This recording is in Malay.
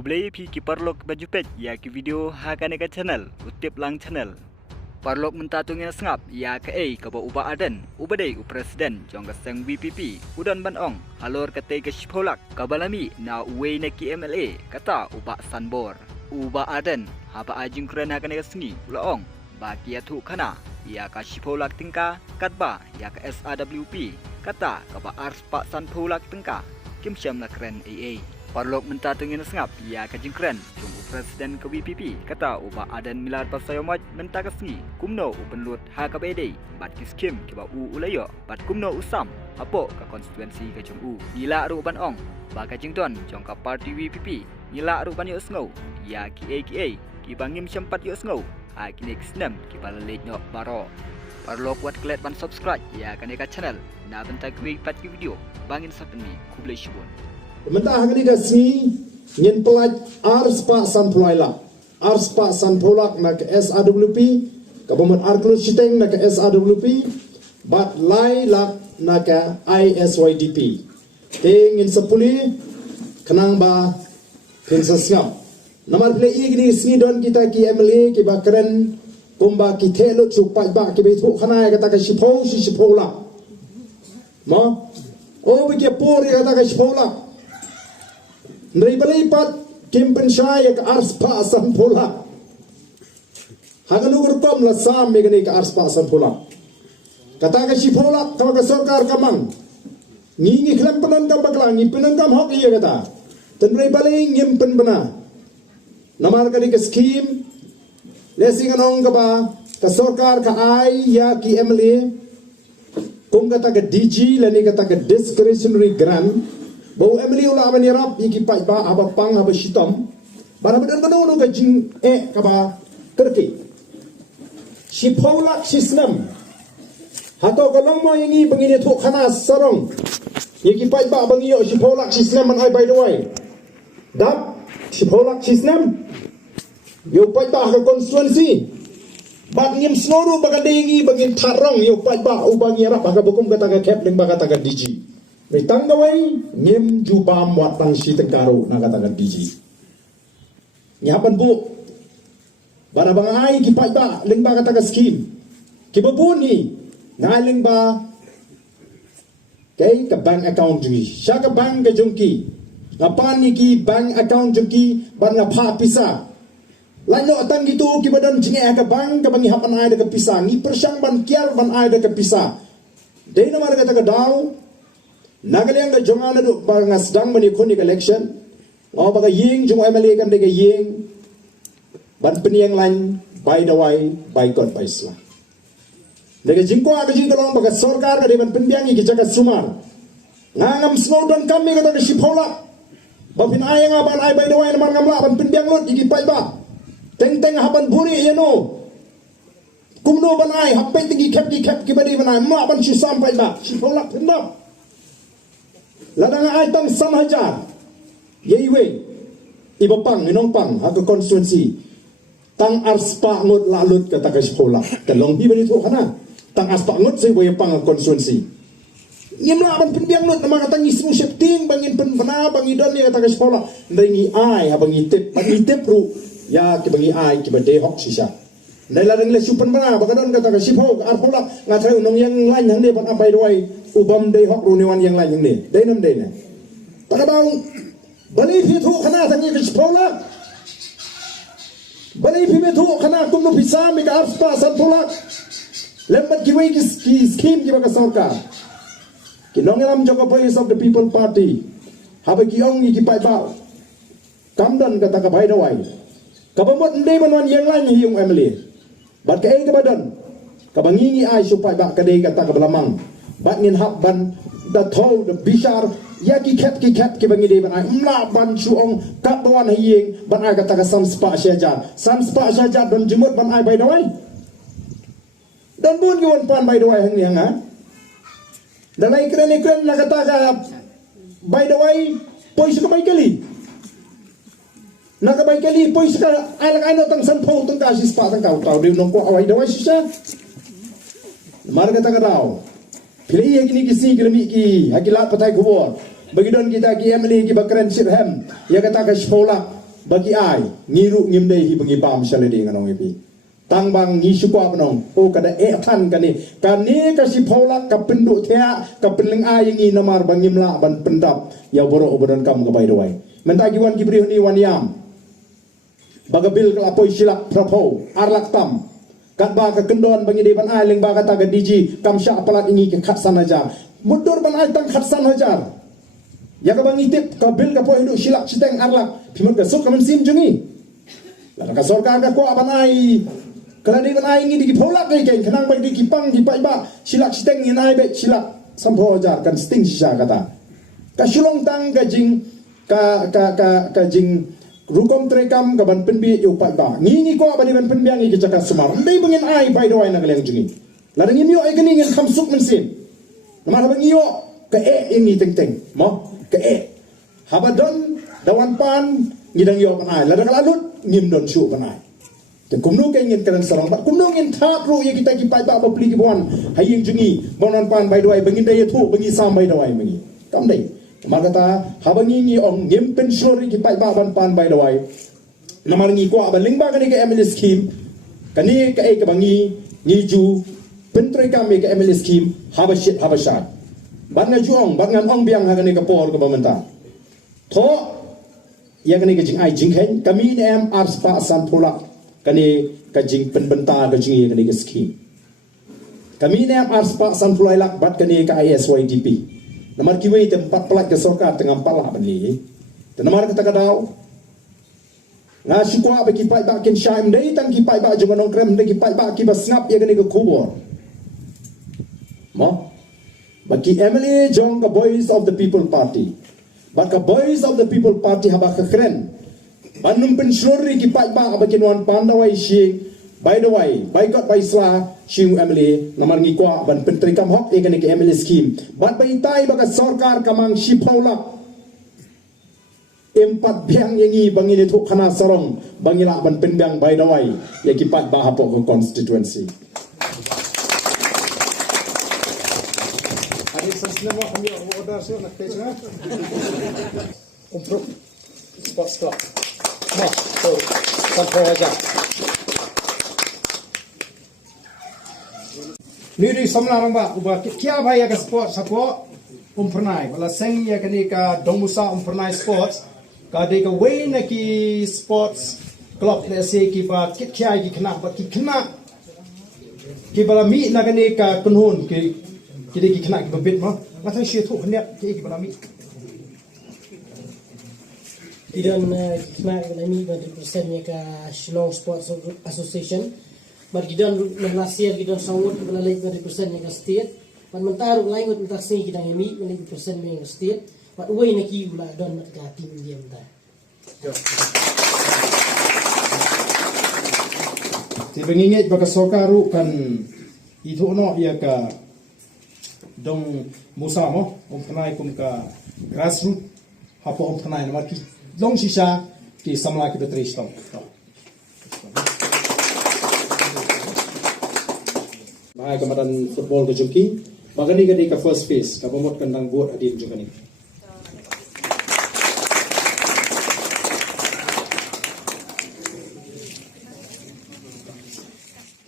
Kublai pi ki parlok baju pet ya ki video ha ka neka channel utip lang channel. Parlok mentatung yang sengap ya ke ka ba uba aden ubadai u presiden jong ka sang BPP udan ban ong halor kate ke shipolak kabalami na uwe na ki MLA kata uba sanbor. Uba aden haba ajing kren ha ka neka sengi ulaong ba ki atu kana ya ka shipolak tingka katba ya ka SAWP kata ka ba arspa sanpolak tingka kim syam la kren AA. Parlok mentatung yang sengap ya ka jingkren jong presiden ke BPP kata uba adan milad pasayomaj menta kasngi kumno upenlut ha ka bede bat kiskim ke ba ulayo bat kumno usam apo ka konstituensi ka jong nila ru ban ong ba ka jington jong ka parti BPP nila ru ban yo sngo ya ki bangim sempat yo sngo a kinek snem ki balalet no baro. Parlok wat klet ban subscribe ya ka neka channel na bentak pat video bangin sapni kublai shibon. Mentah hari kasih nyen pelaj arspa sanpulaila arspa sanpulak nak SAWP kabuman arklus citeng nak SAWP bat lai lak nak ISYDP ingin sepuli kenang ba kinsasngap namar play igni sini don kita ki MLA ki bakren kumba ki thelo chupai ba ki betu khana kata ka shipola ma o bi ke pori kata ka shipola Nari balipat kimpen syaya ke arspa sanpula. Hagan ugur tom la sam megani ke arspa sanpula. Kata ke shipola kama ke sorkar kamang. Ngingi klam penan kam baklang, ngi penan kam hok iya kata. Tenri balik ngimpen bena. Namar kadi ke skim. Lesi nganong ke ba. Ke sorkar ke ai ya ki MLA. Kum kata ke DG lani kata ke discretionary grant. Bau MLA ulah menirap iki pai ba aba pang aba shitam bara bedan bedan ka jing ka ba kerti shipolak shisnam hato kolong mo yangi bangini thu khana sarong iki pai ba bangi yo shipolak shisnam man ai by the way dap shipolak shisnam yo pai ba ka constituency bag ngim snoru bagadingi bangin tharong yo pai ba ubangi rap ka bukum kata ka capling ba kata ka DG May tanggaway, ngim jubam watang si tengkaro, nakatakan DG. Nyapan bu, bara bang ay kipay ba, ling ba katakan skim. Kibabuni, ngaling ba, kay ka bank account jungi. Siya ka bank ka jungi. Ngapan ni ki bank account jungi, ban nga pa pisa. Lain atang gitu, kibadan jingi ka bank, kabangi hapan ay da ka pisa. Ngi persyang ban kial ban ay da ka pisa. Day naman katakan daw, Nagaling ka jongana do mga sedang menikuni election, o baka ying jong MLA kan dega ying, ban peniyang lain by the way by God by Islam. Dega jingko aga jingkolong baka sorkar ka deban penbiang ikijaka sumar. Ngangam snowdon kami kata ka shipola. Bapin ayang aban ay by the way naman ngamla ban penbiang lot ikipay ba. Teng haban buri yano. Kumno ban ay hapay tigi kep kibadi ban ay ma ban shisam pay ba. Shipola pendam. Ladang ay tang samajar yeiwe ibapang inongpang haka konstituensi tang arspa ngot lalut kata ka sekolah talong bi bani to kana tang arspa ngot say way pang konstituensi ngimla ban penbiang lot nama kata ngismu shifting bangin penfana bangidon ni kata ka sekolah ndengi ay habang itip ru ya ki bangi ay ki bade hok sisa dai ladang le supan bana bakadon kata ka sipo arpola ngatai unong yang lain hande ban abai doi ubam dai hok runiwan yang lain yang ni dai nam dai na pada bau bali phi thu khana tangi ke sekolah bali phi me thu khana kum no pisa me ka arspa sanpola lembat ki wei ki scheme ki baka sarkar ki nongelam joko voice of the people party habe ki ong ki pai ba kamdan kata ka bai doi kabamot ndai banwan yang lain hiung MLA bat ka ay kabadan kabangingi ay supay ba kaday kata kabalamang bat ngin hap ban da thol da bishar yaki ket kibangi ban ay mla ban suong kabawan hiyeng ban ay kata ka samspa syajat dan jemut ban ay by the way dan bun yuan pan by the way hang niang ha dan ay ikren na kata ka by the way poy sa kabay kali nakabay kali poy sa alang ano tang sanpo tang kasis pa tang tao di nong ko away daway siya marga ta daw pili gini kisi gilmi ki hakilat patay kubor bagidon kita ki MLA ki bakran sirhem ya kata ka sekolah bagi ai ngiru ngimdei hi bengi pam shaledi nganong ipi tang bang ngi syukwa penong o kada tan kani kasi pholak ka penduk thea ka penling ai ngi namar bangimla ban pendap ya boro obodan kam ka bai doi menta giwan ki brihuni waniam bagabil ka apoi silak prapo arlak tam kat ba ka kendon bangi de ban ai leng ba kata ga diji kam sya apalat ingi ke khatsan hajar mudur ban ai tang khatsan hajar ya ka bangi tip ka bil ka po hidu silak citeng arlak pimut ka sok kamen sim jungi la ka sorka ka ko ban ai kala di ban ai ngi di pholak kai kai khanang bai di kipang di pai ba silak citeng ni nai be silak sampho hajar kan sting sya kata ka shulong tang ka jing ka jing rukom trekam ka ban penbi yu pai ba ngi ko ba di ban penbiang ngi jaka sumar ndai bangin ai bai doi na kaleng jungi la ngin yo ai kani ngin khamsuk men sim namar bang yo ka ini teng mo ka habadon dawan pan ngidang yo panai la kalalut ngim don shu panai te kumno ke ngin kan sarang ba kumno ngin thap ru ye kita ki pai ba pli ki bon haying jungi bonon pan bai doi bangin dai thu bangi sam bai doi mangi kam dai magata habangi ngi ong ngim pen shori ki pai ba ban pan bai doi namar ngi ko ba lingba kani ke ML scheme kani ka ka bangi ngi ju pentre kam ke ML scheme habashat ban na juong ban ngan ong biang ha kani ka por ka bamenta tho ya kani ke jing ai jing hen kami ne am ars pa san thola kani ka jing penbenta ka jing kani ke scheme kami ne am ars pa san thola lak bat kani ka ISYDP namar kiwei tempat pelak ke sorka tengah pala bani te namar kata kadau na syukwa ba ki pai ba ken shaim dei tan ki pai ba jongon krem dei ki pai ba ki basngap ya kani ke kubur mo bagi Emily Jong ka Boys of the People Party baka Boys of the People Party haba ka kren banum pen slori ki pai ba ba ken wan pandawai shi by the way got by sla shing Emily namar ngi kwa ban pentri kam hok e ke Emily scheme bat bai tai baka sarkar kamang shi paula empat biang yangi bangi ni thuk khana sarong bangila ban penbiang by the way ya ki pat ba hapo ko constituency Hari sasnamo kami order sir nak page na improve sports club mo so sampai aja Niri samlarang ba uba kya bhai ka sport support umpernai bala seng ya kani ka dongmusa umpernai sports ka de ka way na ki sports club le se ki ba kya ki khna ba ki khna ki bala mi na kani ka kunhun ki de ki khna ki ba bit ma ma thang shi thu khnya ki bala mi Idan kena kami berpersen ke Shillong Sports Association. But kita last year kita sanggup kita lagi berpersen ke state. But mentaruk lain kita sini kita kami lagi berpersen ke state. But way nak iula don mereka tim dia mentar. Ti bengingit baka sokaru kan itu no ya ka dong musa mo umpanai kum ka grassroots hapo umpanai nama ki long sisa ki samla ki betre stop. Bahaya kemadan football ke jungki bagani ka di ka first phase ka bomot kandang buat adin jungani.